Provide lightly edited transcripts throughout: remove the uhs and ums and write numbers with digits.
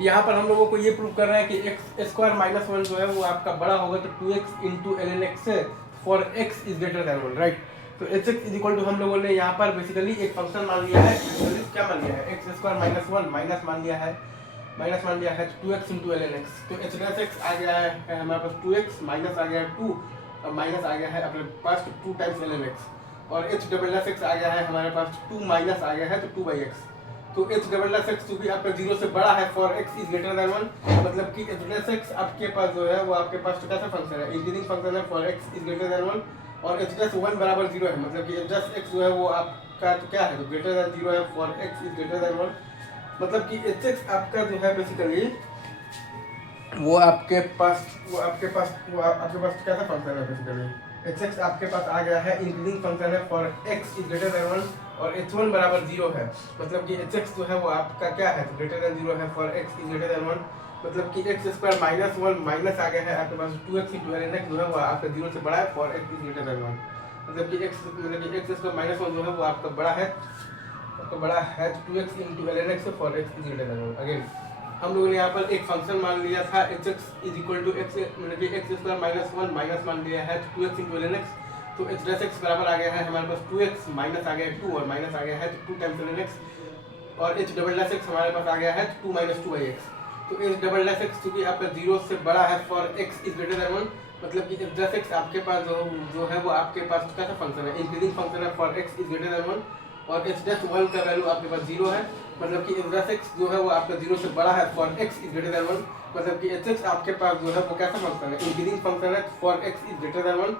यहाँ पर हम लोगों को ये प्रूव करना है कि एक्स स्क्वायर माइनस वन जो है वो आपका बड़ा होगा तो 2x into l n x है for x is greater than one, right. तो h x is equal to हम लोगों ने यहाँ पर बेसिकली एक फंक्शन मान लिया है, क्या मान लिया है, x square minus one minus मान लिया है, two x into l n x. तो एच डैश एक्स आ गया है हमारे पास 2x, माइनस आ गया है 2 और माइनस आ गया है अपने पास 2 टाइम्स एल एन एक्स, और एच डबल डैश एक्स आ गया है हमारे पास 2 माइनस आ गया है तो 2/x। तो एच डबल डैश एक्स चूंकि आपका 0 से बड़ा है for x is greater than 1, मतलब कि एच डैश एक्स आपके पास जो है वो आपके पास कैसा फंक्शन है, इंक्रीजिंग फंक्शन है for x is greater than 1, और एच डैश 1 बराबर 0 है, मतलब कि एच डैश एक्स जो है वो आपका तो क्या है, तो ग्रेटर देन 0 है for x is greater than 1, मतलब कि एच एक्स आपका जो है बेसिकली वो आपके पास कैसा फंक्शन है, बेसिकली एच एक्स आपके पास आ गया है इंक्रीजिंग फंक्शन है for x is greater than 1 और h1 बराबर 0 है, मतलब कि एच एक्स जो है वो आपका क्या है, ग्रेटर देन 0 है for x is greater than 1, मतलब कि x square minus one minus आ गया है आपके पास 2x into l n x जो है वो आपका 0 से बड़ा है for x is greater than 1, मतलब कि एक्स स्क्वायर माइनस वन जो है वो आपका बड़ा है 2x into l n x for x is greater than 1। Again हम लोगों ने यहाँ पर एक फंक्शन मान लिया था h x is equal to x, मतलब कि x square minus one minus मान लिया है 2x into l n x, तो एच डैश एक्स बराबर आ गया है हमारे पास 2x माइनस आ गया है 2 और माइनस आ गया है 2 टाइम्स एल एन एक्स, और एच डबल डैश एक्स हमारे पास आ गया है 2 माइनस 2/x। तो एच डबल डैश एक्स चूंकि आपका 0 से बड़ा है for x is greater than 1, मतलब कि एच डैश एक्स आपके पास जो है वो आपके पास कैसा फंक्शन है, इंक्रीजिंग फंक्शन है for x is greater than 1, और एच डैश 1 का वैल्यू आपके पास 0 है, मतलब कि एच डैश एक्स जो है वो आपका 0 से बड़ा है for x is greater than 1, मतलब कि एच एक्स आपके पास जो है वो कैसा फंक्शन है, इंक्रीजिंग फंक्शन है for x is greater than 1,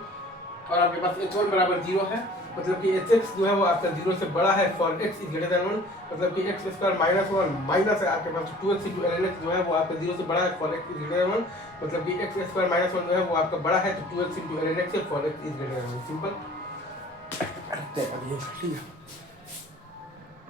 और आपके पास h1 बराबर 0 है, मतलब कि एच एक्स जो है वो आपका 0 से बड़ा है for x is greater than 1, मतलब कि x square minus one minus है आपके पास 2x into l n x जो है वो आपका 0 से बड़ा है for x is greater than 1, मतलब कि एक्स स्क्वायर माइनस वन जो है वो आपका बड़ा है तो 2x into l n x for x is greater than 1। Simple, ठीक है।